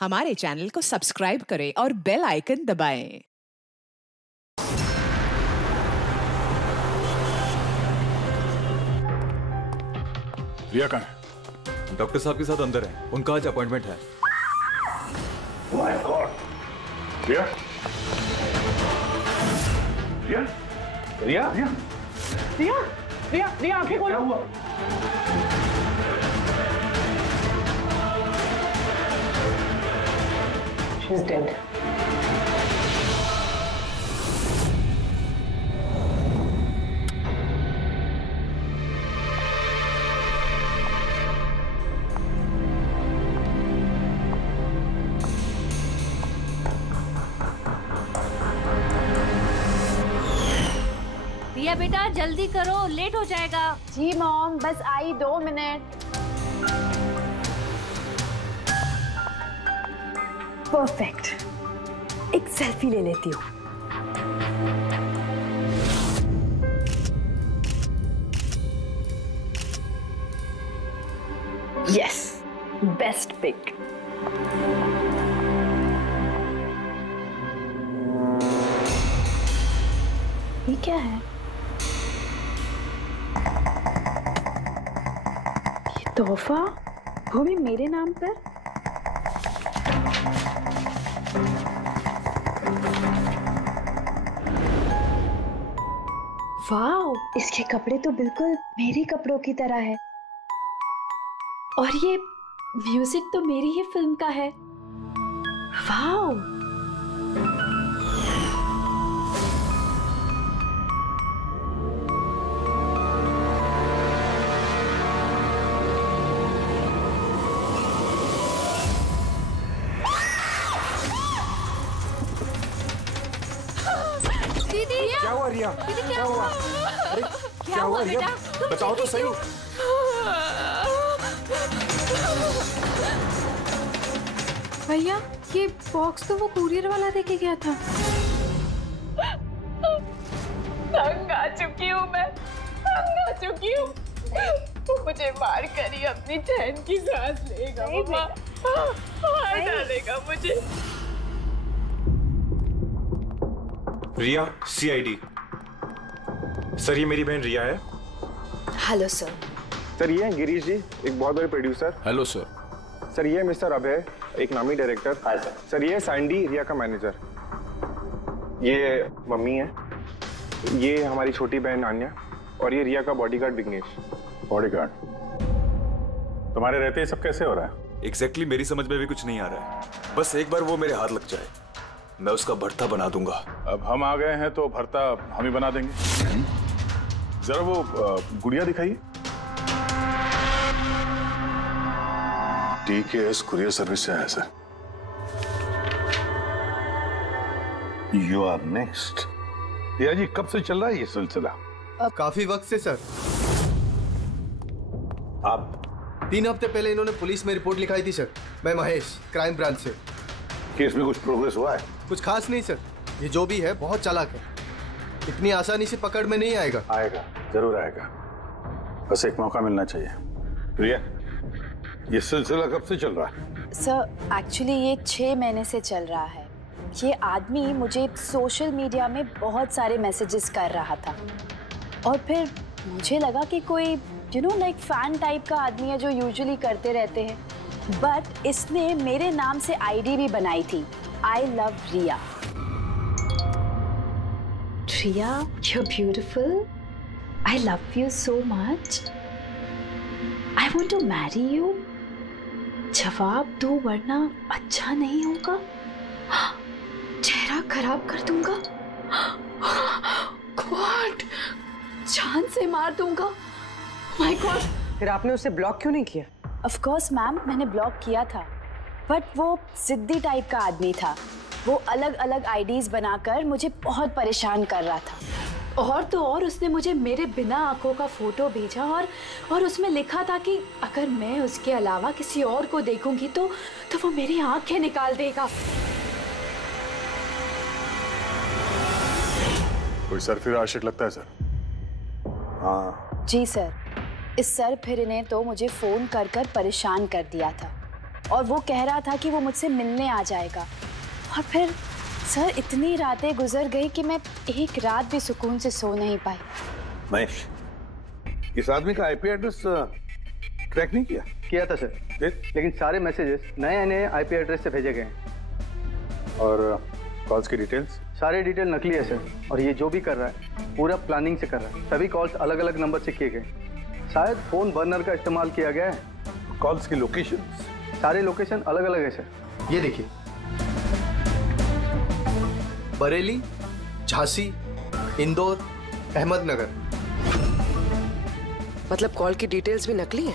हमारे चैनल को सब्सक्राइब करें और बेल आइकन दबाएं। रिया कहाँ है? डॉक्टर साहब के साथ अंदर है, उनका आज अपॉइंटमेंट है। My God! रिया? रिया? रिया? रिया? रिया, रिया, रिया आंखें खोलो। क्या हुआ? She's dead. रिया बेटा जल्दी करो, लेट हो जाएगा। जी मॉम, बस आई 2 मिनट। परफेक्ट, एक सेल्फी ले लेती हूँ। Yes, best pic. ये क्या है? ये तोहफा, वो भी मेरे नाम पर। वाओ, इसके कपड़े तो बिल्कुल मेरे कपड़ों की तरह है। और ये म्यूजिक तो मेरी ही फिल्म का है। वाओ, दीदी क्या हुआ रिया? क्या हुआ? अरे क्या हुआ रिया? बताओ तो सही। भैया, ये बॉक्स तो वो कुरियर वाला देके गया था। तंग आ चुकी हूँ मैं, तंग आ चुकी हूँ। मुझे मार कर ही अपनी चैन की सांस लेगा मम्मा, मार डालेगा मुझे। रिया, सीआईडी। सर, ये मेरी बहन रिया है। Hello sir. सर ये हैं गिरीश जी, एक बहुत बड़े प्रोड्यूसर। Hello sir. सर ये है मिस्टर अभय, एक नामी डायरेक्टर। Hi sir. सर ये है सैंडी, रिया का मैनेजर। ये मम्मी है, ये हमारी छोटी बहन आन्या, और ये रिया का बॉडीगार्ड विघ्नेश। बॉडीगार्ड? तुम्हारे रहते ये सब कैसे हो रहा है? एग्जैक्टली मेरी समझ में भी कुछ नहीं आ रहा है। बस एक बार वो मेरे हाथ लग जाए, मैं उसका भरता बना दूंगा। अब हम आ गए हैं तो भरता हम ही बना देंगे। जरा वो गुड़िया दिखाइए। DKS कुरियर सर्विस से है sir. You are next. Riya ji, कब से चल रहा है ये सिलसिला? काफी वक्त से सर। आप 3 हफ्ते पहले इन्होंने पुलिस में रिपोर्ट लिखाई थी सर। मैं महेश, क्राइम ब्रांच से। केस में कुछ प्रोग्रेस हुआ है? कुछ खास नहीं सर, ये जो भी है बहुत चालाक है, इतनी आसानी से पकड़ में नहीं आएगा। आएगा, जरूर आएगा, बस एक मौका मिलना चाहिए। रिया, ये सिलसिला कब से चल रहा है? सर एक्चुअली ये 6 महीने से चल रहा है। ये आदमी मुझे सोशल मीडिया में बहुत सारे मैसेजेस कर रहा था, और फिर मुझे लगा कि कोई लाइक फैन टाइप का आदमी है जो यूजुअली करते रहते हैं। बट इसने मेरे नाम से आईडी भी बनाई थी, I love Riya. Riya, you're beautiful. I love you so much. I want to marry you. जवाब दो वरना अच्छा नहीं होगा, चेहरा खराब कर दूंगा। गॉड, जान से मार दूंगा। My God. फिर आपने उसे ब्लॉक क्यों नहीं किया? ऑफ कोर्स मैम, मैंने ब्लॉक किया था, बट वो जिद्दी टाइप का आदमी था। वो अलग अलग आईडीज बनाकर मुझे बहुत परेशान कर रहा था। और तो और उसने मुझे मेरे बिना आंखों का फोटो भेजा, और उसमें लिखा था कि अगर मैं उसके अलावा किसी और को देखूंगी तो वो मेरी आंखें निकाल देगा। कोई सरफिरा आशिक लगता है सर। हाँ जी सर, इस सर फिर ने तो मुझे फोन कर कर परेशान कर दिया था। और वो कह रहा था कि वो मुझसे मिलने आ जाएगा। और फिर सर इतनी रातें गुजर गई कि मैं एक रात भी सुकून से सो नहीं पाई। महेश, इस आदमी का आईपी एड्रेस ट्रैक नहीं किया? किया था सर, लेकिन सारे मैसेजेस नए नए आईपी एड्रेस से भेजे गए हैं। और कॉल्स की डिटेल्स? सारे डिटेल नकली है सर, और ये जो भी कर रहा है पूरा प्लानिंग से कर रहा है। सभी कॉल्स अलग अलग नंबर से किए गए, शायद फोन बर्नर का इस्तेमाल किया गया है। कॉल्स की लोकेशन? सारे लोकेशन अलग अलग है सर। ये देखिए, बरेली, झांसी, इंदौर, अहमदनगर। मतलब कॉल की डिटेल्स भी नकली है?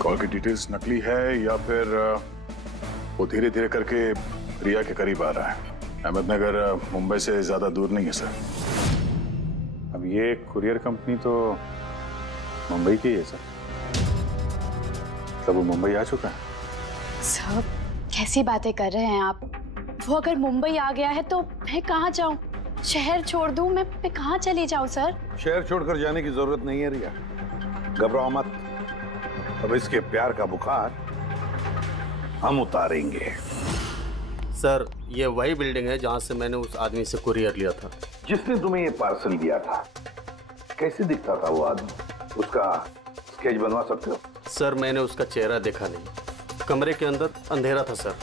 कॉल की डिटेल्स नकली है या फिर वो धीरे धीरे करके रिया के करीब आ रहा है। अहमदनगर मुंबई से ज्यादा दूर नहीं है सर। अब ये कुरियर कंपनी तो मुंबई की है सर। तब वो मुंबई आ चुका है। सर कैसी बातें कर रहे हैं आप? वो अगर मुंबई आ गया है तो मैं कहाँ जाऊँ? शहर छोड़ दूँ? मैं कहाँ चली जाऊँ सर? शहर छोड़कर जाने की जरूरत नहीं है रिया, घबराओ मत। अब इसके प्यार का बुखार हम उतारेंगे। सर ये वही बिल्डिंग है जहां से मैंने उस आदमी से कुरियर लिया था। जिसने तुम्हें ये पार्सल दिया था, कैसे दिखता था वो आदमी? उसका स्केच बनवा सकते हो? सर मैंने उसका चेहरा देखा नहीं, कमरे के अंदर अंधेरा था सर,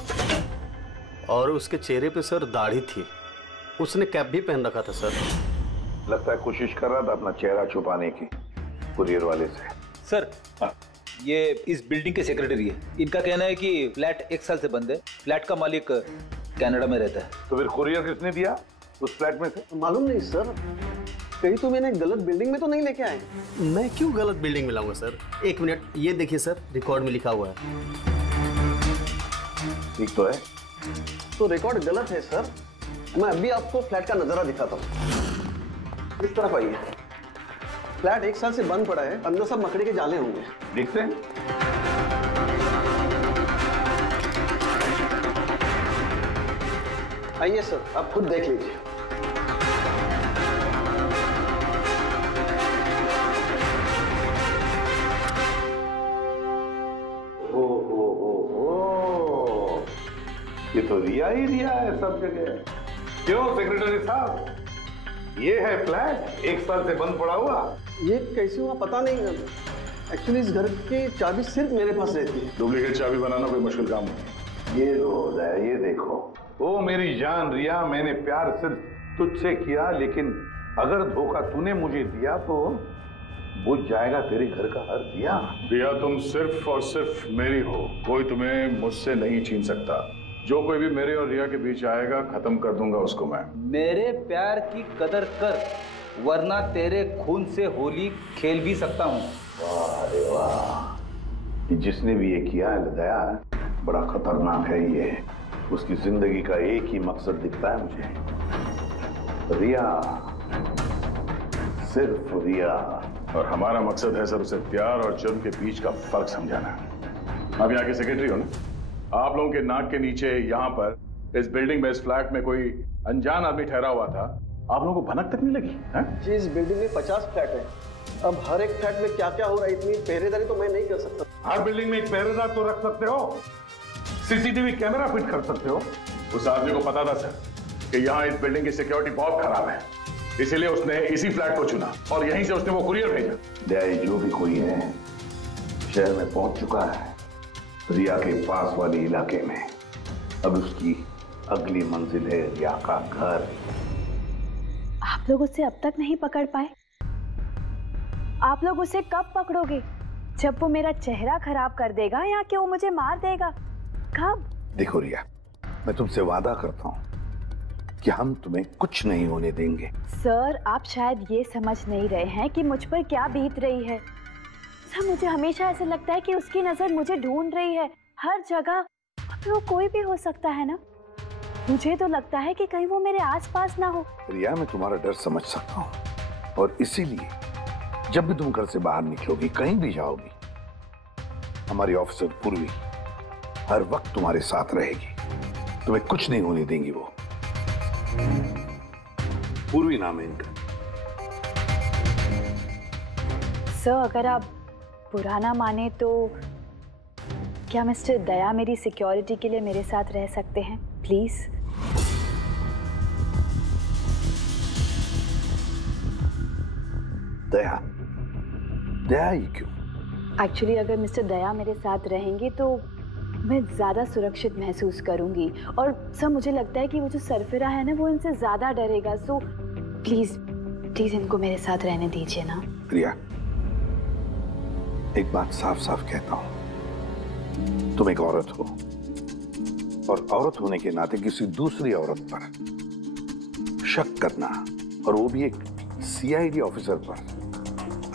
और उसके चेहरे पे सर दाढ़ी थी। उसने कैप भी पहन रखा था सर। लगता है कोशिश कर रहा था अपना चेहरा छुपाने की कुरियर वाले से। सर ये इस बिल्डिंग के सेक्रेटरी है। इनका कहना है कि फ्लैट 1 साल से बंद है। फ्लैट का मालिक कनाडा में रहता है। तो फिर कुरियर किसने दिया उस फ्लैट में से? मालूम नहीं सर, कहीं तो मैंने गलत बिल्डिंग में तो नहीं लेके आए। मैं क्यों गलत बिल्डिंग में लाऊंगा सर? 1 मिनट, ये देखिए सर, रिकॉर्ड में लिखा हुआ है। ठीक तो है? तो रिकॉर्ड गलत है सर। मैं अभी आपको फ्लैट का नजारा दिखाता हूँ। इस तरफ आइए। फ्लैट 1 साल से बंद पड़ा है, अंदर सब मकड़ी के जाले होंगे। दिखते हैं? आइए सर, आप खुद देख लीजिए। ये तो रिया ही रिया है सब जगह। क्यों सेक्रेटरी साहब, ये है फ्लैट 1 साल से बंद पड़ा हुआ? ये कैसे हुआ पता नहीं। एक्चुअली इस घर की चाबी सिर्फ मेरे पास रहती है। डुप्लीकेट चाबी बनाना कोई मुश्किल काम नहीं। ये रोज है, ये देखो। ओ मेरी जान रिया, मैंने प्यार सिर्फ तुझसे किया, लेकिन अगर धोखा तूने मुझे दिया तो बुझ जाएगा तेरे घर का हर दिया। रिया तुम सिर्फ और सिर्फ मेरी हो, कोई तुम्हें मुझसे नहीं छीन सकता। जो कोई भी मेरे और रिया के बीच आएगा खत्म कर दूंगा उसको मैं। मेरे प्यार की कदर कर, वरना तेरे खून से होली खेल भी सकता हूँ। वाह रे वाह, जिसने भी ये किया है दया, बड़ा खतरनाक है ये। उसकी जिंदगी का एक ही मकसद दिखता है मुझे, रिया, सिर्फ रिया। और हमारा मकसद है सर उसे प्यार और जुर्म के बीच का फर्क समझाना। आप यहाँ के सेक्रेटरी हो ना? आप लोगों के नाक के नीचे यहाँ पर इस बिल्डिंग में, इस फ्लैट में कोई अनजान आदमी ठहरा हुआ था, आप लोगों को भनक तक नहीं लगी है? जी, इस बिल्डिंग में 50 फ्लैट है। अब हर एक फ्लैट में क्या क्या हो रहा है इतनी पहरेदारी तो मैं नहीं कर सकता। हर बिल्डिंग में एक पहरेदार तो रख सकते हो, सीसीटीवी कैमरा फिट कर सकते हो। उस आदमी को पता था सर कि यहाँ इस बिल्डिंग की सिक्योरिटी बहुत खराब है, इसीलिए उसने इसी फ्लैट को चुना और यहीं से उसने वो कुरियर भेजा। दया, जो भी कोई है शहर में पहुंच चुका है, रिया के पास वाले इलाके में। अब उसकी अगली मंजिल है रिया का घर। आप लोग उसे अब तक नहीं पकड़ पाए? आप लोग उसे कब पकड़ोगे? जब वो मेरा चेहरा खराब कर देगा या कि वो मुझे मार देगा? कब? देखो रिया, मैं तुमसे वादा करता हूं कि हम तुम्हें कुछ नहीं होने देंगे। सर, आप शायद ये समझ नहीं रहे हैं कि मुझ पर क्या बीत रही है। सर, मुझे हमेशा ऐसे लगता है कि उसकी नजर मुझे ढूंढ रही है हर जगह। तो वो कोई भी हो सकता है ना? मुझे तो लगता है कि कहीं वो मेरे आसपास ना हो। रिया, मैं तुम्हारा डर समझ सकता हूँ और इसीलिए जब भी तुम घर से बाहर निकलोगी, कहीं भी जाओगी, हमारी ऑफिसर पूर्वी हर वक्त तुम्हारे साथ रहेगी। तुम्हें कुछ नहीं होने देंगी वो। पूर्वी नाम है इनका। सर, अगर आप बुरा ना माने तो क्या मिस्टर दया मेरी सिक्योरिटी के लिए मेरे साथ रह सकते हैं प्लीज? दया, दया ही क्यों? एक्चुअली अगर मिस्टर दया मेरे साथ रहेंगे तो मैं ज़्यादा सुरक्षित महसूस करूंगी, और सर मुझे लगता है कि वो जो सरफिरा है ना वो इनसे ज़्यादा डरेगा। सो प्लीज प्लीज इनको मेरे साथ रहने दीजिए ना। रिया, एक बात साफ साफ कहता हूं, तुम एक औरत हो और औरत होने के नाते किसी दूसरी औरत पर शक करना, और वो भी एक सीआईडी ऑफिसर पर,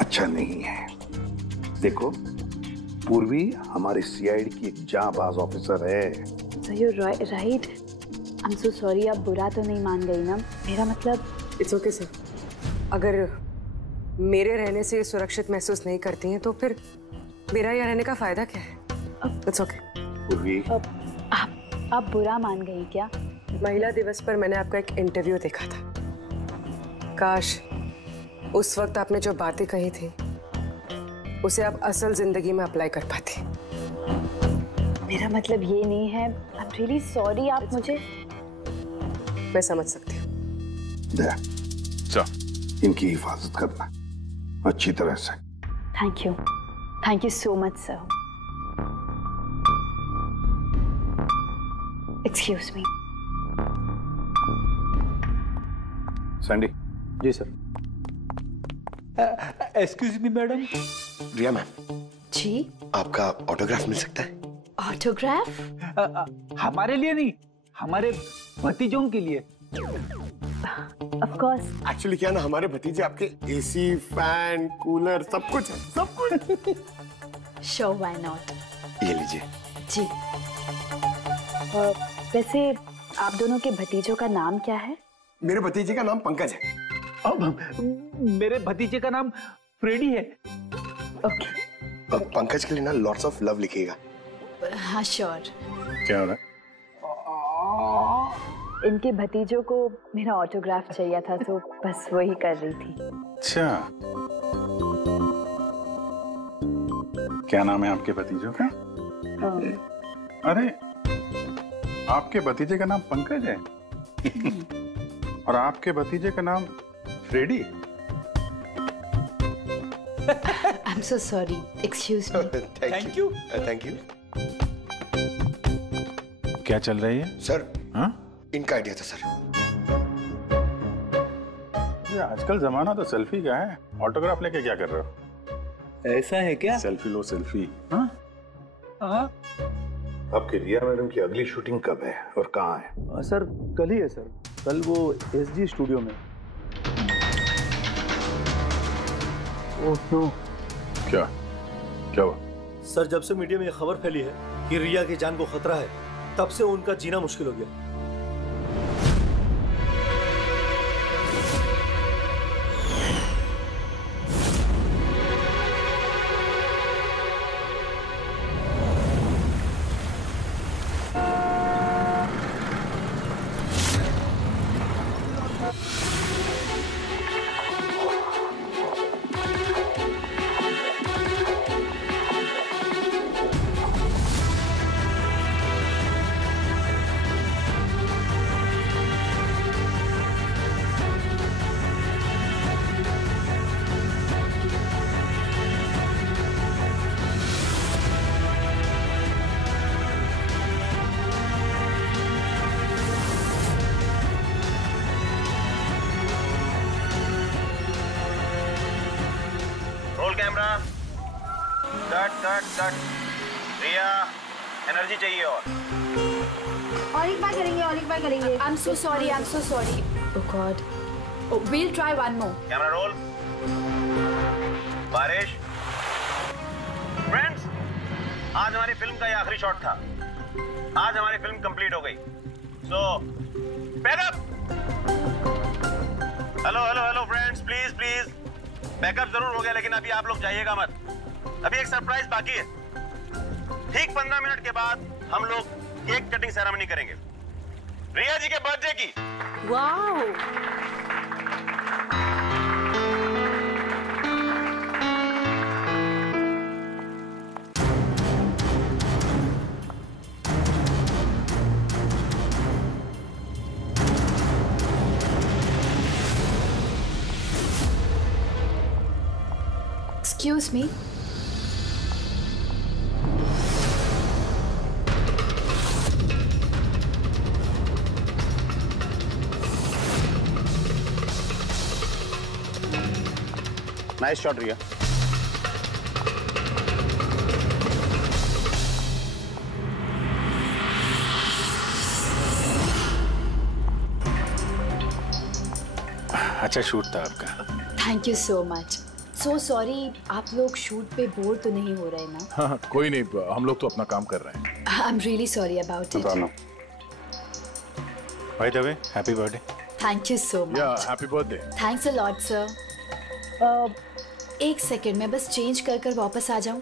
अच्छा नहीं है। देखो, पूर्वी हमारे सीआईडी की एक जांबाज ऑफिसर है। So you right. I am so sorry, आप बुरा तो नहीं मान गई ना? मेरा मतलब इट्स ओके सर, अगर मेरे रहने से सुरक्षित महसूस नहीं करती हैं तो फिर मेरा यहाँ रहने का फायदा क्या है? It's okay. पूर्वी, आप बुरा मान गई क्या? महिला दिवस पर मैंने आपका एक इंटरव्यू देखा था। काश उस वक्त आपने जो बातें कही थी उसे आप असल जिंदगी में अप्लाई कर पाती। मेरा मतलब ये नहीं है। आई एम रियली सॉरी। आप मुझे, मैं समझ सकती हूँ। दया, इनकी हिफाजत करना अच्छी तरह से। Thank you so much sir. Excuse me. Sandy. जी sir. Excuse me madam. Riya ma'am ji, आपका ऑटोग्राफ मिल सकता है? ऑटोग्राफ? हमारे लिए नहीं, हमारे भतीजों के लिए। Of course. एक्चुअली क्या ना, हमारे भतीजे आपके एसी, फैन, कूलर सब कुछ है, सब कुछ। Sure, why not? ये लीजिए। जी। वैसे आप दोनों के भतीजों का नाम क्या है? मेरे भतीजे का नाम पंकज है। अब मेरे भतीजे का नाम फ्रेडी है। ओके। पंकज के लिए ना लॉट्स ऑफ लव लिखिएगा। हाँ श्योर। क्या हो रहा है? इनके भतीजों को मेरा ऑटोग्राफ चाहिए था तो बस वही कर रही थी। अच्छा, क्या नाम है आपके भतीजों का? अरे, आपके भतीजे का नाम पंकज है और आपके भतीजे का नाम Freddy. I'm so sorry. Excuse me. Thank you. Thank you. क्या चल रही है सर? हाँ? इनका आइडिया था सर। ये आजकल जमाना तो सेल्फी का है, ऑटोग्राफ लेके क्या कर रहे हो? ऐसा है क्या? सेल्फी लो सेल्फी। हाँ? हाँ? आपकी रिया मैडम की अगली शूटिंग कब है और कहाँ है? सर कल ही है सर, कल वो एसजी स्टूडियो में। Oh no. क्या हुआ? सर जब से मीडिया में ये खबर फैली है कि रिया की जान को खतरा है, तब से उनका जीना मुश्किल हो गया। Camera cut. रिया, एनर्जी चाहिए और एक बार करेंगे। I'm so sorry. Oh God. Oh, we'll try one more. Camera roll. बारिश। फ्रेंड्स, आज हमारी फिल्म का ये आखिरी शॉट था। आज हमारी फिल्म कंप्लीट हो गई। So backup. Hello friends, please backup जरूर हो गया, लेकिन अभी आप लोग जाइएगा मत। अभी एक सरप्राइज बाकी है। ठीक 15 मिनट के बाद हम लोग केक कटिंग सेरेमनी करेंगे रिया जी के बर्थडे की। Wow. Excuse me. Nice shot Riya. अच्छा शूट था आपका। Thank you so much. So sorry, आप लोग शूट पे बोर तो नहीं हो रहे ना? हाँ कोई नहीं, हम लोग तो अपना काम कर रहे हैं। I am really sorry about it. By the way happy birthday. Thank you so much. या happy birthday. Thanks a lot sir. एक सेकेंड, मैं बस चेंज कर कर वापस आ जाऊं।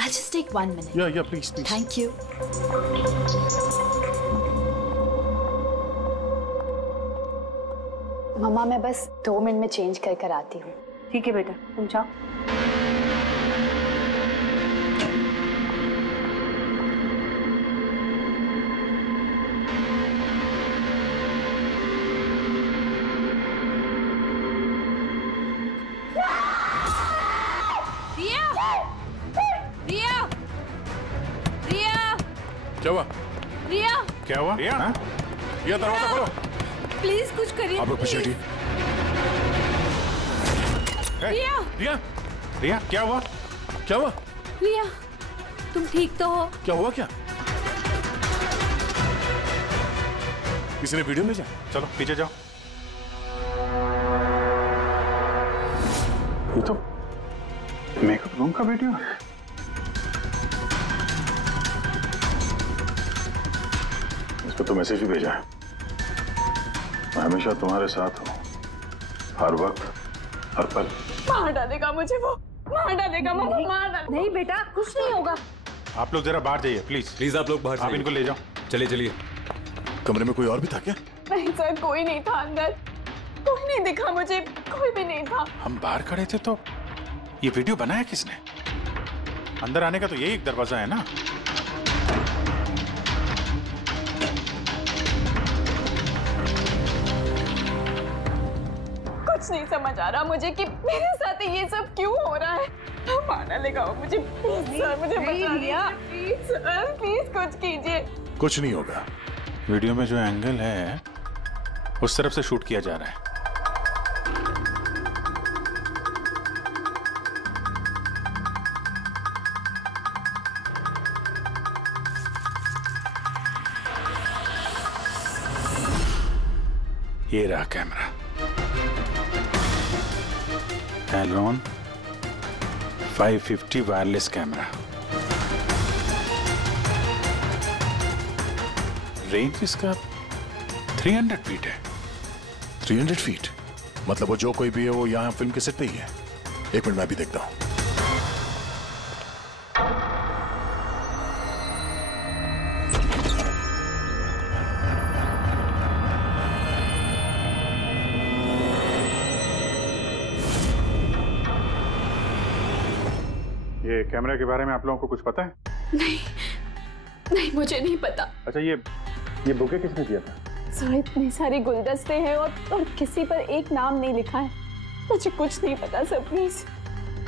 I just take 1 minute. या प्लीज प्लीज। Thank you. मम्मा मैं बस 2 मिनट में चेंज कर कर आती हूँ। ठीक है बेटा, तुम जाओ। क्या हुआ? रिया, क्या हुआ? रिया, रिया दरवाजा खोलो। प्लीज कुछ करिए। आप लोग पीछे हटिए। रिया, रिया, रिया क्या हुआ? क्या हुआ? रिया, तुम ठीक तो हो? क्या हुआ क्या? किसी ने वीडियो भेजा? चलो पीछे जाओ। ये तो मेकअप रूम का वीडियो है। इस पर तो मैसेज भी भेजा है, मैं हमेशा तुम्हारे साथ हूँ, हर वक्त हर पल। मार डालेगा मुझे वो, मार डालेगा, मार डालेगा। नहीं बेटा, कुछ नहीं होगा। आप लोग जरा बाहर जाइए प्लीज। प्लीज आप लोग बाहर आप इनको ले जाओ। चलिए चलिए। कमरे में कोई और भी था क्या? नहीं सर, कोई नहीं था अंदर, कोई नहीं दिखा मुझे, कोई भी नहीं था। हम बाहर खड़े थे तो ये वीडियो बनाया किसने? अंदर आने का तो यही एक दरवाजा है ना। कुछ नहीं समझ आ रहा मुझे कि मेरे साथ ये सब क्यों हो रहा है। मार डालेगा वो मुझे। प्लीज सर, मुझे बचा लिया। प्लीज सर, प्लीज कुछ कीजिए। कुछ नहीं होगा। वीडियो में जो एंगल है उस तरफ से शूट किया जा रहा है। ये रहा कैमरा, एलोन 550 वायरलेस कैमरा। रेंज इसका 300 फीट है। 300 फीट मतलब वो जो कोई भी है वो यहाँ फिल्म के सेट पे ही है। एक मिनट मैं भी देखता हूँ। ये कैमरे के बारे में आप लोगों को कुछ पता है? नहीं, नहीं मुझे नहीं पता। अच्छा ये बुके किसने दिया था? सर इतने सारे गुलदस्ते हैं और किसी पर एक नाम नहीं लिखा है। मुझे कुछ नहीं पता सर, प्लीज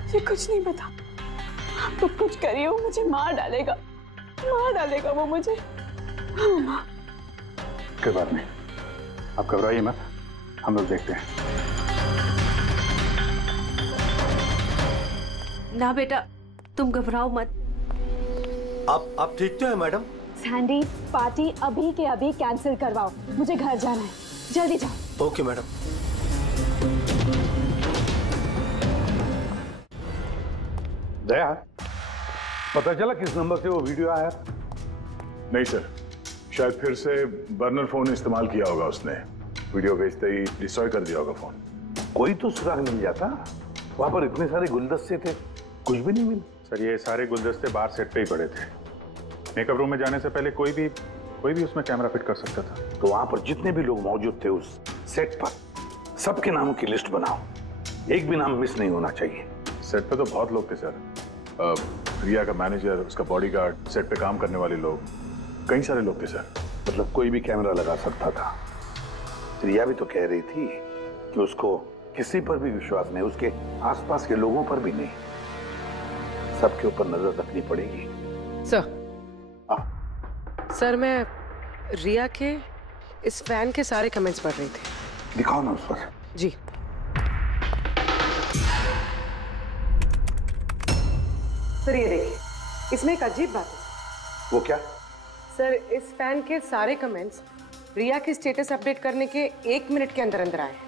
मुझे कुछ नहीं पता। आप तो कुछ करिए, वो मुझे मार डालेगा, मार डालेगा वो मुझे। कोई बात नहीं, आप घबराइए मत, हम लोग देखते हैं। ना बेटा, तुम घबराओ मत। आप ठीक तो है मैडम? सैंडी, पार्टी अभी के अभी कैंसिल करवाओ, मुझे घर जाना है, जल्दी जाओ। Okay madam. दया, पता चला किस नंबर से वो वीडियो आया? नहीं सर, शायद फिर से बर्नर फोन इस्तेमाल किया होगा उसने। वीडियो भेजते ही डिस्ट्रॉय कर दिया होगा फोन। कोई तो सुराग मिल जाता। वहां पर इतने सारे गुलदस्ते थे, कुछ भी नहीं मिला। सर ये सारे गुलदस्ते बाहर सेट पे ही पड़े थे। मेकअप रूम में जाने से पहले कोई भी उसमें कैमरा फिट कर सकता था। तो वहां पर जितने भी लोग मौजूद थे उस सेट पर, सबके नामों की लिस्ट बनाओ, एक भी नाम मिस नहीं होना चाहिए। सेट पे तो बहुत लोग थे सर। रिया का मैनेजर, उसका बॉडीगार्ड, सेट पे काम करने वाले लोग, कई सारे लोग थे सर। मतलब कोई भी कैमरा लगा सकता था। रिया भी तो कह रही थी कि उसको किसी पर भी विश्वास नहीं, उसके आसपास के लोगों पर भी नहीं। सबके ऊपर नजर रखनी पड़ेगी। सर सर मैं रिया के इस फैन के सारे कमेंट्स पढ़ रही थी। दिखाओ ना उस पर। जी सर ये देखिए, इसमें एक अजीब बात है। वो क्या? सर इस फैन के सारे कमेंट्स रिया की स्टेटस अपडेट करने के 1 मिनट के अंदर अंदर आए हैं।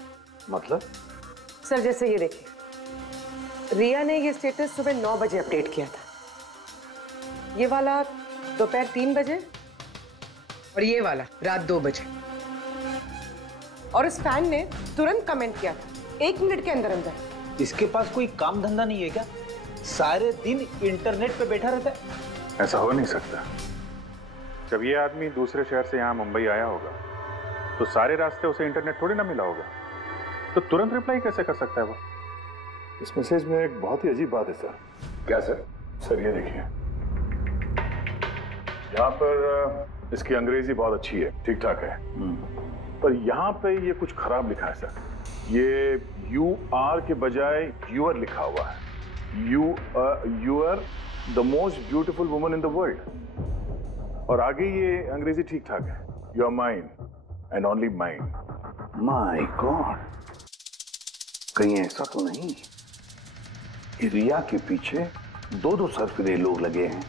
मतलब? सर जैसे ये देखिए, रिया ने ये स्टेटस सुबह 9 बजे अपडेट किया था, ये वाला दोपहर 3 बजे और ये वाला रात 2 बजे। और इस फैन ने तुरंत कमेंट किया था 1 मिनट के अंदर अंदर। इसके पास कोई काम धंधा नहीं है क्या? सारे दिन इंटरनेट पे बैठा रहता है। ऐसा हो नहीं सकता। जब ये आदमी दूसरे शहर से यहाँ मुंबई आया होगा तो सारे रास्ते उसे इंटरनेट थोड़ी ना मिला होगा, तो तुरंत रिप्लाई कैसे कर सकता है वो? इस मैसेज में एक बहुत ही अजीब बात है सर। क्या सर? सर ये देखिए, यहाँ पर इसकी अंग्रेजी बहुत अच्छी है, ठीक ठाक है, पर यहाँ पे ये कुछ खराब लिखा है सर। ये UR के बजाय यूर लिखा हुआ है। You are the most beautiful woman in the world। और आगे ये अंग्रेजी ठीक ठाक है, You are mine and only mine। My God, कहीं ऐसा तो नहीं कि रिया के पीछे 2 सरफिरे लोग लगे हैं?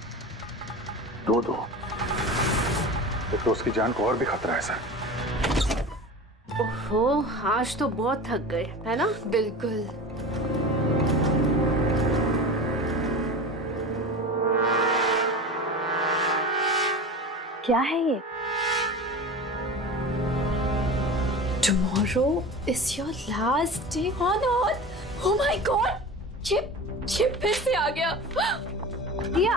2। तो उसकी जान को और भी खतरा है सर। ओहो, आज तो बहुत थक गए, है ना? बिल्कुल। क्या है ये? Tomorrow is your last day on earth। Oh my God, chip फिर से आ गया। रिया,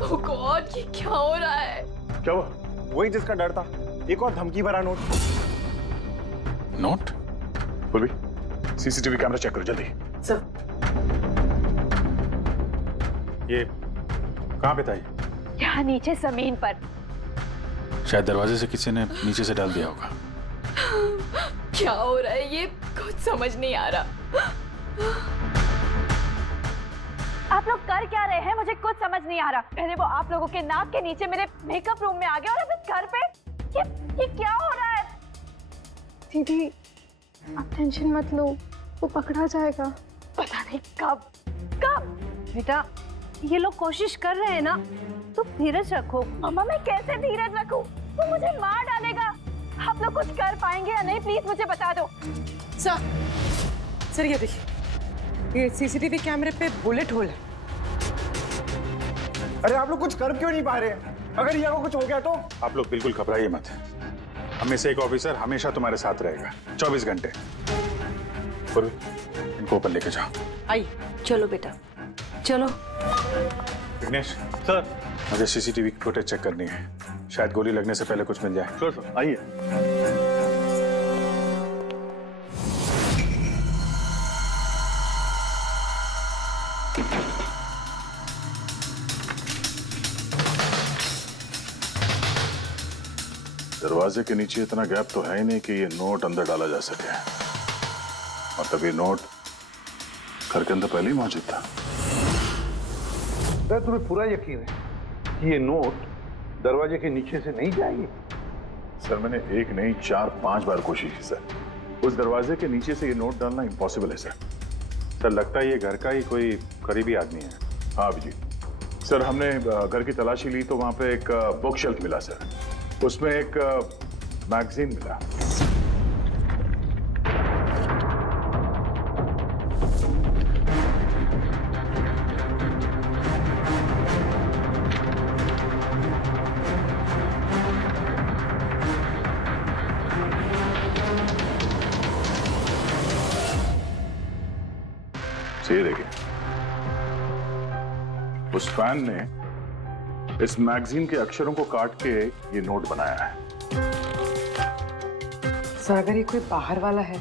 oh God, ये क्या हो रहा है? क्या हुआ? वही जिसका डर था, एक और धमकी भरा नोट। नोट? पूर्वी, CCTV कैमरा चेक करो जल्दी। सर ये कहाँ पे था ये? यहाँ नीचे जमीन पर। शायद दरवाजे से किसी ने नीचे से डाल दिया होगा। क्या हो रहा है? ये कुछ समझ नहीं आ रहा। आप लोग कर क्या रहे हैं? मुझे कुछ समझ नहीं आ रहा। पहले वो आप लोगों के नाक के नीचे मेरे मेकअप रूम में आ गया और अब इस घर पे ये क्या हो रहा है? दीदी आप टेंशन मत लो, वो पकड़ा जाएगा। पता नहीं कब। बेटा ये लोग कोशिश कर रहे हैं ना, तो धीरज रखो। मम्मा मैं कैसे धीरज रखूं? वो मुझे मार डालेगा। आप लोग कुछ कर पाएंगे या नहीं, प्लीज मुझे बता दो। सर ये देखिए, ये CCTV कैमरे पे बुलेट होल है। अरे आप लोग कुछ कर क्यों नहीं पा रहे? अगर रिया को कुछ हो गया तो? आप लोग बिल्कुल घबराइए मत। हम में से एक ऑफिसर हमेशा तुम्हारे साथ रहेगा 24 घंटे। पूर्वी, इनको ऊपर लेके जाओ। आई। चलो बेटा, चलो। विघ्नेश सर, मुझे CCTV की फुटेज चेक करनी है, शायद गोली लगने से पहले कुछ मिल जाए। श्योर सर, आइए। दरवाजे के नीचे इतना गैप तो है ही नहीं कि ये नोट अंदर डाला जा सके। मतलब ये नोट घर के अंदर पहले ही मौजूद था। सर तुम्हें पूरा यकीन है कि ये नोट दरवाजे के नीचे से नहीं जाएंगे? सर मैंने 1 नहीं 4-5 बार कोशिश की सर। उस दरवाजे के नीचे से ये नोट डालना इम्पॉसिबल है सर। सर लगता है ये घर का ही कोई करीबी आदमी है। हाँ जी सर, हमने घर की तलाशी ली तो वहां पे एक बुक शेल्फ मिला सर, उसमें एक मैगजीन मिला। ये देखिए, उस फैन ने इस मैगजीन के अक्षरों को काट के ये नोट बनाया है। सर अगर ये कोई बाहर वाला है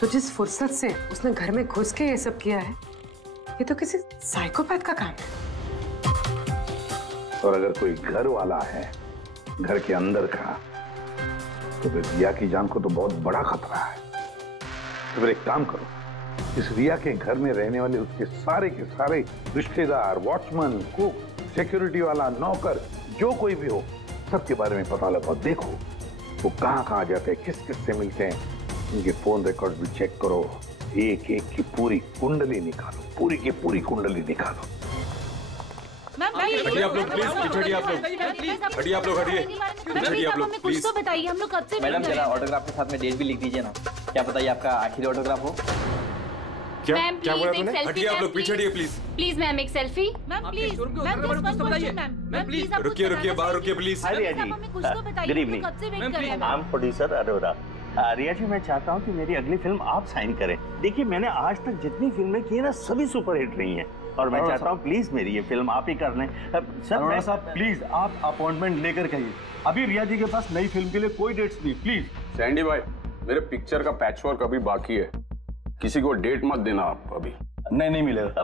तो जिस फुर्सत से उसने घर में घुस के ये सब किया है, ये तो किसी साइकोपैथ का काम है। और अगर कोई घर वाला है, घर के अंदर का, तो फिर रिया की जान को तो बहुत बड़ा खतरा है। तो फिर एक काम करो, इस रिया के घर में रहने वाले उसके सारे के सारे रिश्तेदार, वॉचमैन, कुक, सिक्योरिटी वाला, नौकर, जो कोई भी हो, सबके बारे में पता लगाओ। देखो वो कहाँ जाते हैं, किस किस से मिलते हैं, उनके फोन रिकॉर्ड भी चेक करो, एक एक की पूरी कुंडली निकालो, पूरी की पूरी कुंडली निकालो। हटिए आप लोग प्लीज, हटिए आप लोग, हटिए आप लोग, हटिए आप लोग कुछ तो बताइए, हम लोग कब से मैडम जरा ऑटोग्राफ के साथ में डेट भी लिख दीजिए ना। क्या बताइए आपका आखिरी ऑटोग्राफ हो? क्या बोला तूने? हटिए आप लोग, पीछे हटिए प्लीज। प्लीज मैम एक selfie. Ma'am please, ma'am please रुकिए बाहर रुकिए please. Good evening, I am producer Arora. Riya ji, मैं चाहता हूँ कि मेरी अगली फिल्म आप साइन करें। देखिए मैंने आज तक जितनी फिल्में की है ना, सभी सुपरहिट रही हैं, और मैं चाहता हूँ प्लीज मेरी ये फिल्म आप ही कर लें। सर साहब प्लीज आप अपॉइंटमेंट लेकर कहिए। अभी रिया जी के पास नई फिल्म के लिए कोई डेट्स नहीं। प्लीज सैंडी भाई, मेरे पिक्चर का पैचवर्क अभी बाकी है, किसी को डेट मत देना आप अभी। नहीं मिलेगा।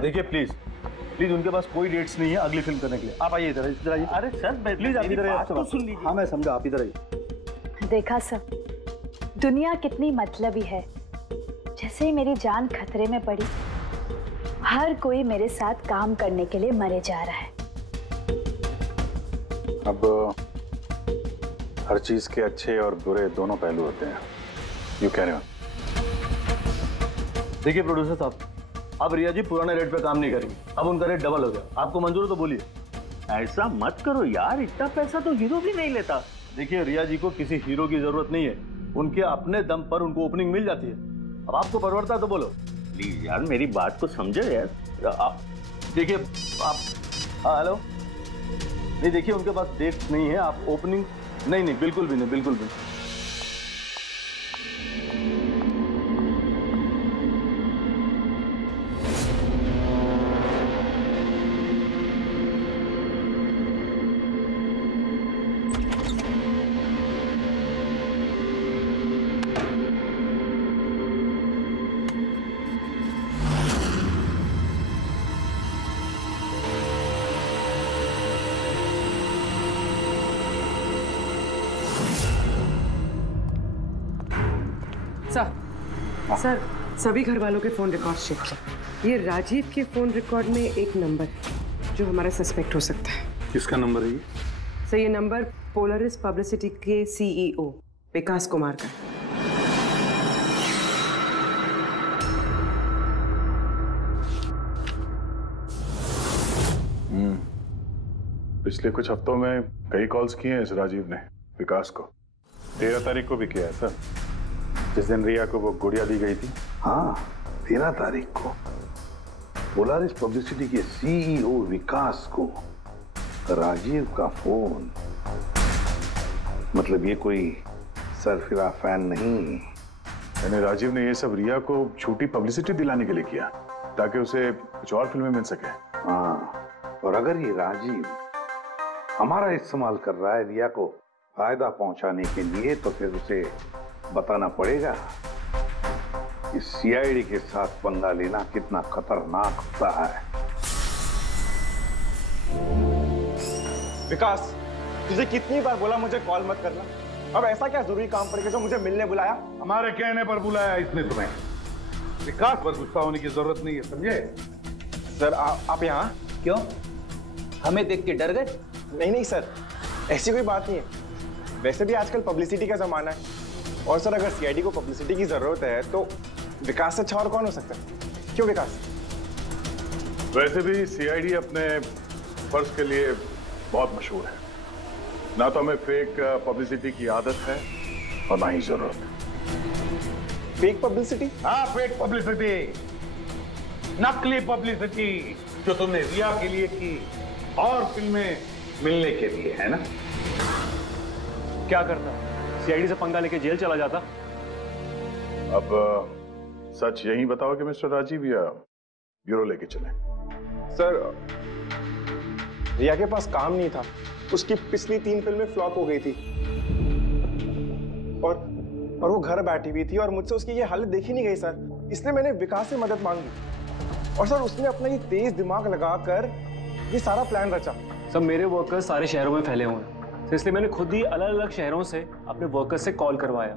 देखिए प्लीज उनके पास कोई डेट्स नहीं है अगली फिल्म करने के लिए। आप आइए इधर आइए। अरे सर प्लीज आप इधर आइए। हाँ मैं समझा, आप इधर आइए। देखा सब, दुनिया कितनी मतलबी है। जैसे ही मेरी जान खतरे में पड़ी, हर कोई मेरे साथ काम करने के लिए मरे जा रहा है। अब हर चीज के अच्छे और बुरे दोनों पहलू होते हैं। You carry on. देखिए प्रोड्यूसर साहब, अब रिया जी पुराने रेट पे काम नहीं करेंगे, अब उनका रेट डबल हो गया। आपको मंजूर है तो बोलिए। ऐसा मत करो यार, इतना पैसा तो हीरो भी नहीं लेता। देखिए रिया जी को किसी हीरो की जरूरत नहीं है, उनके अपने दम पर उनको ओपनिंग मिल जाती है। अब आपको परवड़ता है तो बोलो। प्लीज यार मेरी बात को समझो यार। देखिए आप, हाँ हेलो, नहीं देखिए उनके पास डेट नहीं है। आप ओपनिंग नहीं बिल्कुल भी नहीं, बिल्कुल भी नहीं। सर सभी घर वालों के फोन रिकॉर्ड चेक किया। ये राजीव के फोन रिकॉर्ड में एक नंबर है जो हमारा सस्पेक्ट हो सकता है। किसका नंबर है ये? सर ये नंबर पोलरिस पब्लिसिटी के सीईओ विकास कुमार का। पिछले कुछ हफ्तों में कई कॉल्स किए हैं इस राजीव ने विकास को। 13 तारीख को भी किया है सर, जिस दिन रिया को वो गुड़िया दी गई थी। हाँ 13 तारीख को पोलारिस पब्लिसिटी के सीईओ विकास को राजीव का फोन। मतलब ये कोई सरफिरा फैन नहीं। यानी राजीव ने ये सब रिया को झूठी पब्लिसिटी दिलाने के लिए किया ताकि उसे कुछ और फिल्में मिल सके। हाँ, और अगर ये राजीव हमारा इस्तेमाल कर रहा है रिया को फायदा पहुंचाने के लिए, तो फिर उसे बताना पड़ेगा कि सीआईडी के साथ पंगा लेना कितना खतरनाक होता है। विकास, तुझे कितनी बार बोला मुझे कॉल मत करना? अब ऐसा क्या जरूरी काम पड़ गया जो मुझे मिलने बुलाया? हमारे कहने पर बुलाया इसने तुम्हें। विकास पर गुस्सा होने की जरूरत नहीं है, समझे? सर आप यहाँ क्यों? हमें देख के डर गए? नहीं सर, ऐसी कोई बात नहीं है। वैसे भी आजकल पब्लिसिटी का जमाना है, और सर अगर सीआईडी को पब्लिसिटी की जरूरत है तो विकास से अच्छा और कौन हो सकता है? क्यों विकास? वैसे भी सीआईडी अपने फर्ज के लिए बहुत मशहूर है। ना तो हमें फेक पब्लिसिटी की आदत है और ना ही जरूरत। Fake publicity? हाँ फेक पब्लिसिटी, नकली पब्लिसिटी जो तुमने रिया के लिए की और फिल्में मिलने के लिए, है ना? क्या करता? सीआईडी से पंगा लेके जेल चला जाता। अब सच यही बताओगे मिस्टर राजीव या ब्यूरो लेके चले? सर रिया के पास काम नहीं था, उसकी पिछली 3 फिल्में फ्लॉप हो गई थी और वो घर बैठी हुई थी और मुझसे उसकी ये हालत देखी नहीं गई सर, इसलिए मैंने विकास से मदद मांगी और सर उसने अपना ये तेज दिमाग लगाकर ये सारा प्लान रचा। सब मेरे वर्कर्स सारे शहरों में फैले हुए हैं, तो इसलिए मैंने खुद ही अलग अलग शहरों से अपने वर्कर्स से कॉल करवाया।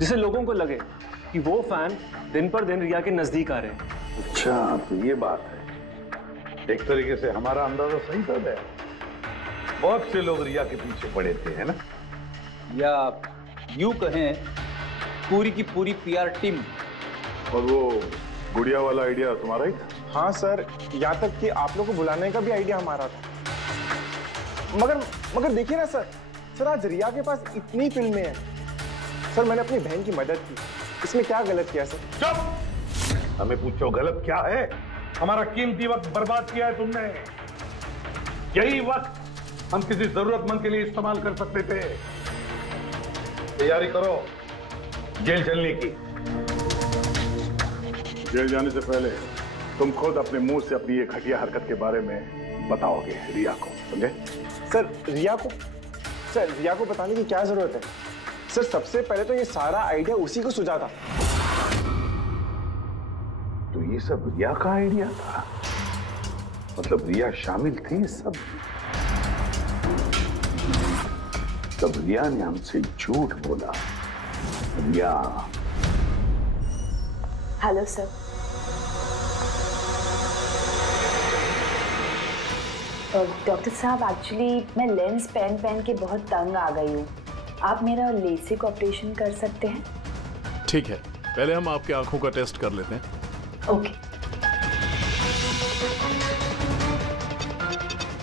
जिससे लोगों को लगे कि वो फैन दिन पर दिन रिया के नजदीक आ रहे हैं। अच्छा, तो ये बात है। एक तरीके से हमारा अंदाजा सही था। बहुत से लोग रिया के पीछे पड़े थे, है ना? या यूं कहें पूरी की पूरी पीआर टीम। और वो गुड़िया वाला आइडिया तुम्हारा ही था? हाँ सर, यहाँ तक कि आप लोग को बुलाने का भी आइडिया हमारा था। मगर देखिए ना सर, आज रिया के पास इतनी फिल्में हैं। सर मैंने अपनी बहन की मदद की, इसमें क्या गलत किया सर? चुप! हमें पूछो गलत क्या है? हमारा कीमती वक्त बर्बाद किया है तुमने। यही वक्त हम किसी जरूरतमंद के लिए इस्तेमाल कर सकते थे। तैयारी करो जेल चलने की। जेल जाने से पहले तुम खुद अपने मुंह से अपनी ये घटिया हरकत के बारे में बताओगे रिया को, समझे? सर रिया को बताने की क्या जरूरत है? सर सबसे पहले तो ये सारा आइडिया उसी को सुझा था। तो ये सब रिया का आइडिया था? मतलब रिया शामिल थी सब? तब रिया ने हमसे झूठ बोला। रिया। Hello sir. डॉक्टर साहब, एक्चुअली मैं लेंस पहन के बहुत तंग आ गई हूँ। आप मेरा लेसिक ऑपरेशन कर सकते हैं? ठीक है, पहले हम आपकी आंखों का टेस्ट कर लेते हैं। ओके।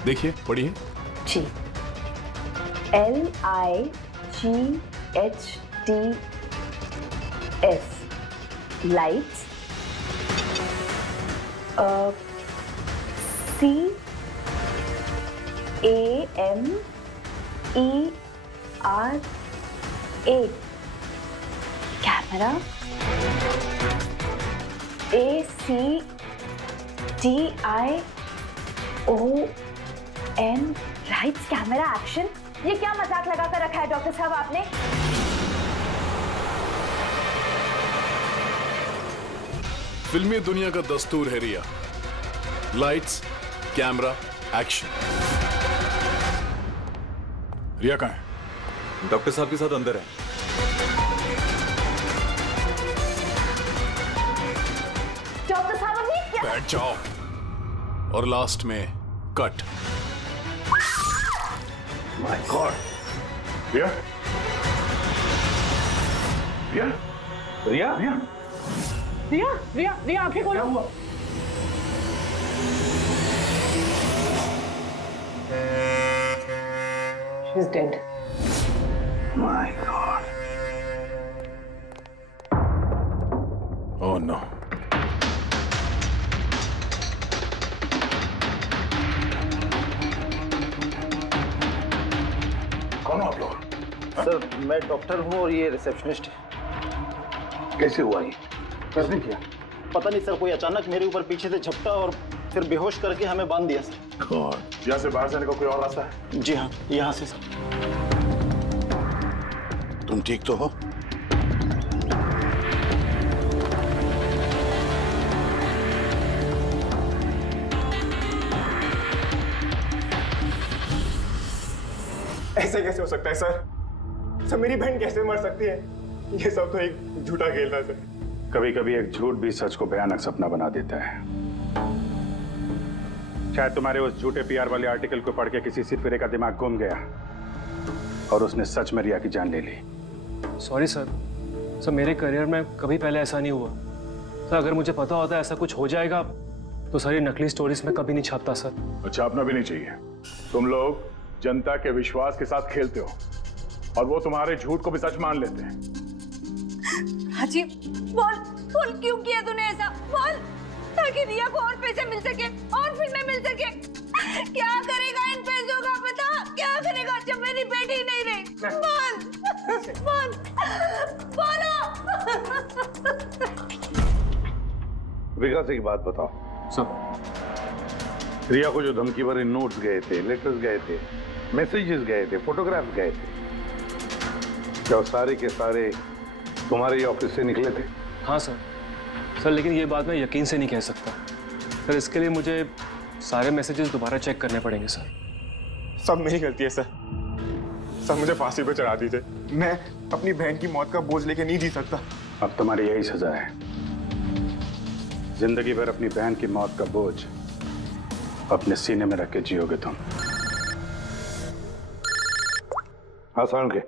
देखिए, पढ़िए। जी। LIGHTS lights. CAMERA camera. ACTION lights camera action. ये क्या मजाक लगा कर रखा है डॉक्टर साहब आपने? फिल्मी दुनिया का दस्तूर है रिया, लाइट्स कैमरा एक्शन। रिया कहाँ है? डॉक्टर साहब के साथ अंदर है। डॉक्टर साहब अभी क्या? बैठ जाओ और लास्ट में cut. My god. Riya? Riya? Riya? Riya Riya Riya आंखें खोलो। क्या हुआ? She's dead. My God. Oh no. कौन हो आप लोग? सर मैं डॉक्टर हूँ और ये रिसेप्शनिस्ट है। कैसे हुआ ये? किसने किया? पता नहीं सर, कोई अचानक मेरे ऊपर पीछे से झपटा और फिर बेहोश करके हमें बांध दिया सर। यहाँ से बाहर जाने का कोई और रास्ता है? जी हाँ, यहाँ से सर। तुम ठीक तो हो? ऐसे कैसे हो सकता है सर? मेरी बहन कैसे मर सकती है? ये सब तो एक झूठा खेल था सर। कभी कभी एक झूठ भी सच को भयानक सपना बना देता है। शायद तुम्हारे उस झूठे पीआर वाले आर्टिकल को पढ़ के किसी सिरफिरे का दिमाग घूम गया और उसने सच में रिया की जान ले ली। सॉरी सर, मेरे करियर में कभी पहले ऐसा नहीं हुआ सर। अगर मुझे पता होता ऐसा कुछ हो जाएगा तो सारी नकली स्टोरीज में कभी नहीं छापता सर। तो छापना भी नहीं चाहिए। तुम लोग जनता के विश्वास के साथ खेलते हो और वो तुम्हारे झूठ को भी सच मान लेते हैं। राजीव, बोल क्यों किया तूने ऐसा? बोल, ताकि रिया को और पैसे मिल सके और फिल्में मिल सके। क्या करेगा इन पैसों का? बता, क्या करेगा जब मेरी बेटी नहीं रही? बोल बोलो। विकास एक बात बताओ सब। रिया को जो धमकी भरे नोट्स गए थे, लेटर्स गए थे, मैसेजेस गए थे, फोटोग्राफ्स गए थे, क्या सारे के सारे तुम्हारे ऑफिस से निकले थे? हाँ सर, लेकिन ये बात मैं यकीन से नहीं कह सकता सर। इसके लिए मुझे सारे मैसेजेस दोबारा चेक करने पड़ेंगे सर। सब मेरी गलती है सर। सर मुझे फांसी पे चढ़ा दीजिए, मैं अपनी बहन की मौत का बोझ लेके नहीं जी सकता। अब तुम्हारी यही सजा है, जिंदगी भर अपनी बहन की मौत का बोझ अपने सीने में रख के जियोगे तुम। हाँ सारण के,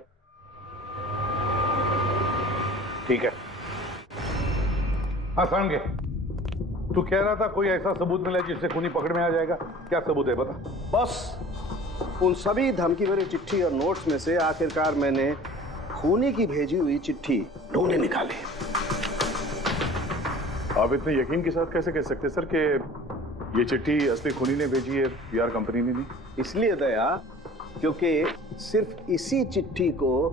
ठीक है। हाँ सारण के, तू कह रहा था कोई ऐसा सबूत मिला जिससे खूनी पकड़ में आ जाएगा, क्या सबूत है बता? बस उन सभी धमकी भरी चिट्ठी और नोट्स में से आखिरकार मैंने खूनी की भेजी हुई चिट्ठी ढूंढे निकाली। आप इतने यकीन के साथ कैसे कह सकते सर कि ये चिट्ठी असली खूनी ने भेजी है, पीआर कंपनी ने नहीं? इसलिए दया, क्योंकि सिर्फ इसी चिट्ठी को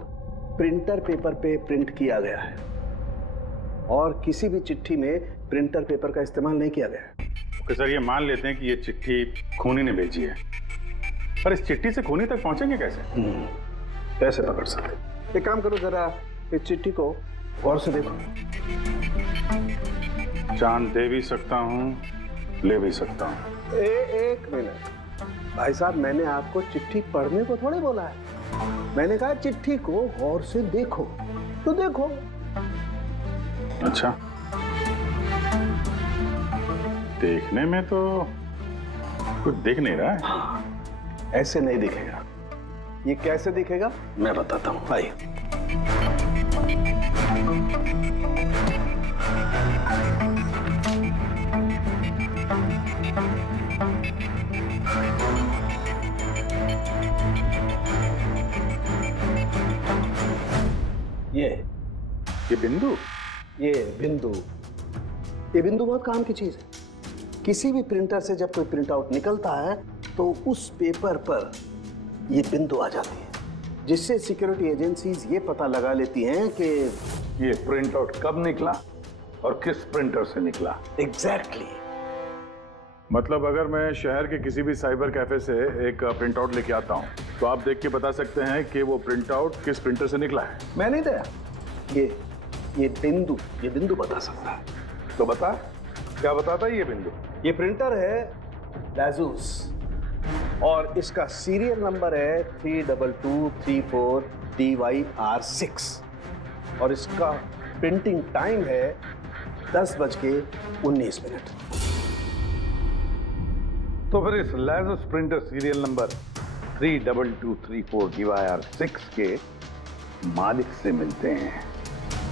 प्रिंटर पेपर पे प्रिंट किया गया है और किसी भी चिट्ठी में प्रिंटर पेपर का इस्तेमाल नहीं किया गया है। ओके सर, ये मान लेते हैं कि ये चिट्ठी खूनी ने भेजी है, पर इस चिट्ठी से खूनी तक पहुंचेंगे कैसे? कैसे पकड़ सकते? एक काम करो, जरा इस चिट्ठी को गौर से देखो। चांद दे भी सकता हूँ, ले भी सकता हूँ। एक मिनट भाई साहब, मैंने आपको चिट्ठी पढ़ने को थोड़े बोला है, मैंने कहा चिट्ठी को गौर से देखो। तो देखो। अच्छा, देखने में तो कुछ दिख नहीं रहा है। ऐसे नहीं दिखेगा। ये कैसे दिखेगा मैं बताता हूं, आइए। ये बिंदु, ये बिंदु बहुत काम की चीज है। किसी भी प्रिंटर से जब कोई प्रिंट आउट निकलता है तो उस पेपर पर ये बिंदु आ जाती है, जिससे सिक्योरिटी एजेंसीज ये पता लगा लेती हैं कि ये प्रिंट आउट कब निकला और किस प्रिंटर से निकला। एग्जैक्टली। मतलब अगर मैं शहर के किसी भी साइबर कैफे से एक प्रिंट आउट लेके आता हूँ तो आप देख के बता सकते हैं कि वो प्रिंट आउट किस प्रिंटर से निकला है? मैं नहीं दया, ये बिंदु बता सकता है। तो बता, क्या बताता है ये बिंदु? ये प्रिंटर है लाजूस और इसका सीरियल नंबर है 32234 DYR6 और इसका प्रिंटिंग टाइम है 10:19। तो फिर इस लाजूस प्रिंटर सीरियल नंबर 32234 DYR6 के मालिक से मिलते हैं।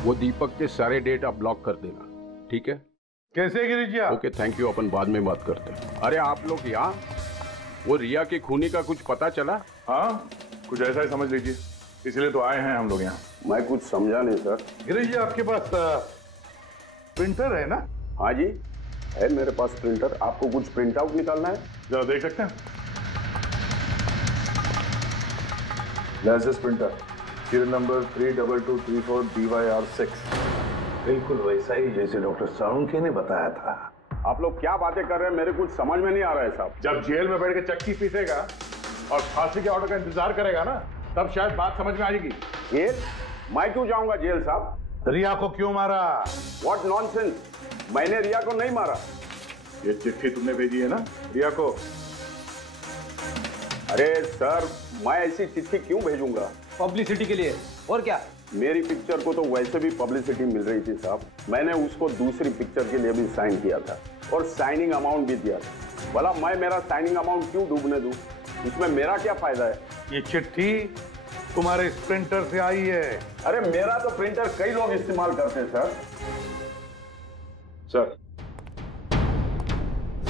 वो दीपक के सारे डेटा ब्लॉक कर देना, ठीक है? कैसे गिरीश जी? ओके, थैंक यू, अपन बाद में बात करते हैं। अरे आप लोग यहाँ, वो रिया के खूनी का कुछ पता चला? हाँ, कुछ ऐसा ही समझ लीजिए, इसलिए तो आए हैं हम लोग यहाँ। मैं कुछ समझा नहीं सर। गिरीश जी, आपके पास प्रिंटर है ना? हाँ जी है मेरे पास प्रिंटर। आपको कुछ प्रिंट आउट निकालना है? जरा देख सकते हैं। लाजूस प्रिंटर सीरियल नंबर 32234 DYR6। बिल्कुल वैसा ही जैसे डॉक्टर साळुंखे ने बताया था। आप लोग क्या बातें कर रहे हैं, मेरे कुछ समझ में नहीं आ रहा है साहब। जब जेल में बैठ के चक्की पीसेगा और फांसी के ऑर्डर का इंतजार करेगा ना, तब शायद बात समझ में आ जाएगी। जेल? मैं क्यों जाऊंगा जेल साहब? रिया को क्यों मारा? व्हाट नॉनसेंस, मैंने रिया को नहीं मारा। ये चिट्ठी तुमने भेजी है ना रिया को? अरे सर, मैं ऐसी चिट्ठी क्यों भेजूंगा? पब्लिसिटी के लिए, और क्या? मेरी पिक्चर को तो वैसे भी पब्लिसिटी मिल रही थी साहब। मैंने उसको दूसरी पिक्चर के लिए भी साइन किया था और साइनिंग अमाउंट भी दिया था। भला मैं मेरा साइनिंग अमाउंट क्यों डूबने दूं? इसमें मेरा क्या फायदा है? ये चिट्ठी तुम्हारे इस प्रिंटर से आई है। अरे मेरा तो प्रिंटर कई लोग इस्तेमाल करते हैं सर,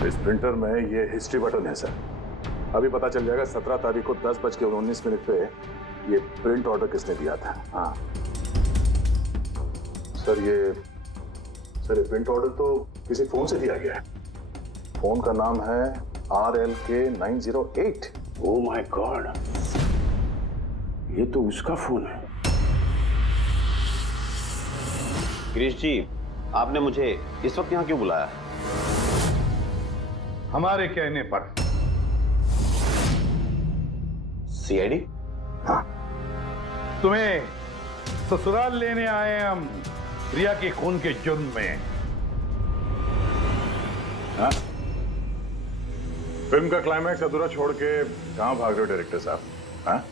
इस प्रिंटर में ये हिस्ट्री बटन है सर। अभी पता चल जाएगा 17 तारीख को 10:19 पे ये प्रिंट ऑर्डर किसने दिया था। हाँ सर, ये प्रिंट ऑर्डर तो किसी फोन से दिया गया है। फोन का नाम है RLK908। ओह माय गॉड, ये तो उसका फोन है। गिरीश जी, आपने मुझे इस वक्त यहाँ क्यों बुलाया? हमारे कहने पर। CID? हाँ, तुम्हें ससुराल लेने आए हैं हम, रिया के खून के जुर्म में। हाँ? फिल्म का क्लाइमैक्स अधूरा छोड़ के कहां भाग रहे हो डायरेक्टर साहब? हाँ?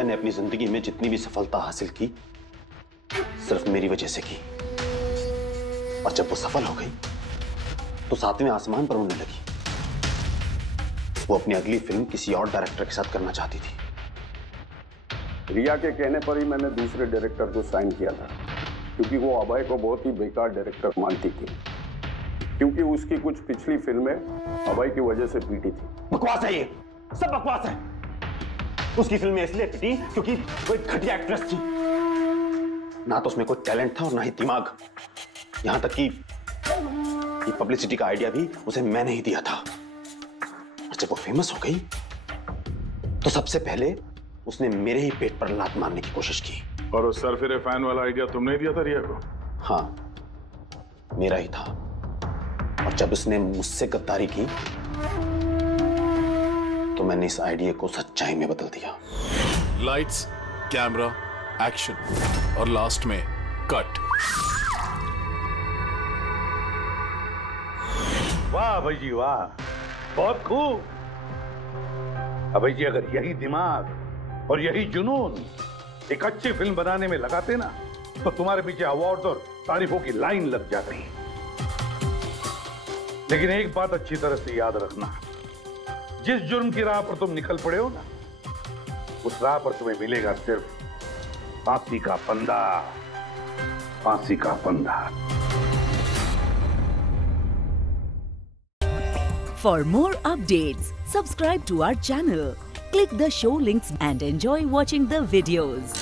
रिया ने अपनी जिंदगी में जितनी भी सफलता हासिल की सिर्फ मेरी वजह से की, और जब वो सफल हो गई तो 7वें आसमान पर उड़ने लगी। वो अपनी अगली फिल्म किसी और डायरेक्टर के साथ करना चाहती थी। रिया के कहने पर ही मैंने दूसरे डायरेक्टर को साइन किया था, क्योंकि वो अभय को बहुत ही बेकार डायरेक्टर मानती थी, क्योंकि उसकी कुछ पिछली फिल्में अभय की वजह से पीटी थी। बकवास है, ये सब बकवास है। उसकी फिल्में इसलिए पिटी क्योंकि वो एक घटिया एक्ट्रेस थी। ना तो उसमें कोई टैलेंट था और ना ही दिमाग। यहां तक कि पब्लिसिटी का आइडिया भी उसे मैंने ही दिया था। और जब वो फेमस हो गई तो सबसे पहले उसने मेरे ही पेट पर लात मारने की कोशिश की। और उस सरफिरे फैन वाला आइडिया तुमने ही दिया था रिया को? हाँ, मेरा ही था। और जब उसने मुझसे गद्दारी की तो मैंने इस आइडिया को सच्चाई में बदल दिया। लाइट्स, कैमरा, एक्शन और लास्ट में कट। वाह अभय जी वाह, बहुत खूब। अभय जी, अगर यही दिमाग और यही जुनून एक अच्छी फिल्म बनाने में लगाते ना, तो तुम्हारे पीछे अवार्ड और तारीफों की लाइन लग जाती। लेकिन एक बात अच्छी तरह से याद रखना, जिस जुर्म की राह पर तुम निकल पड़े हो ना, उस राह पर तुम्हें मिलेगा सिर्फ फांसी का फंदा, फांसी का फंदा। For more updates, subscribe to our channel, click the show links and enjoy watching the videos.